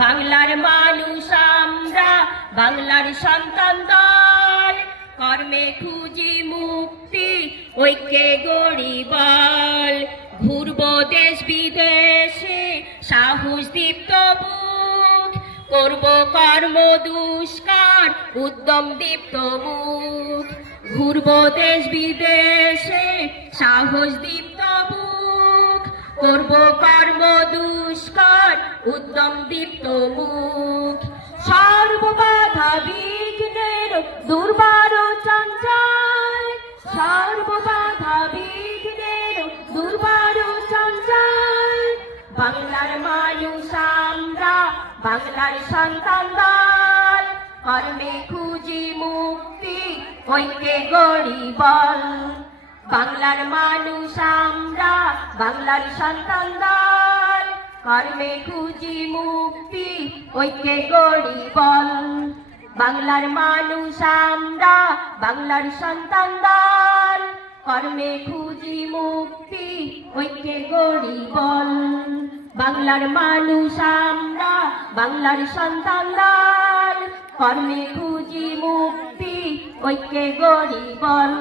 বাংলার মানুষ আমরা, বাংলার সন্তান দল, কর্মে খুঁজি মুক্তি, ঐক্যে গড়ি বল। ঘুরব দেশ বিদেশে সাহস দীপ্ত বুক, করব কর্ম দুষ্কার উদ্যম দীপ্ত মুখ। ঘুরব দেশ বিদেশে সাহস দীপ্ত বুক, করব কর্ম দুষ্কার উদ্যম দীপ্ত মুখ। সর্ববাধা বিঘ্নের দুর্বার চঞ্চল, সর্ববাধা বিঘ্নের দুর্বার চঞ্চল। বাংলার মানুষ আমরা, বাংলার সন্তান দল, কর্মে খুঁজি মুক্তি, ঐক্যে গড়ি বল। বাংলার মানুষ আমরা, বাংলার সন্তান দল, কর্মে খুঁজি মুক্তি, ঐক্যে গড়ি বল। বাংলার মানুষ আমরা, বাংলার সন্তান দল, কর্মে খুঁজি মুক্তি, ঐক্যে গড়ি বল। বাংলার মানুষ আমরা, বাংলার সন্তান দল, কর্মে খুঁজি মুক্তি, ঐক্যে গড়ি বল।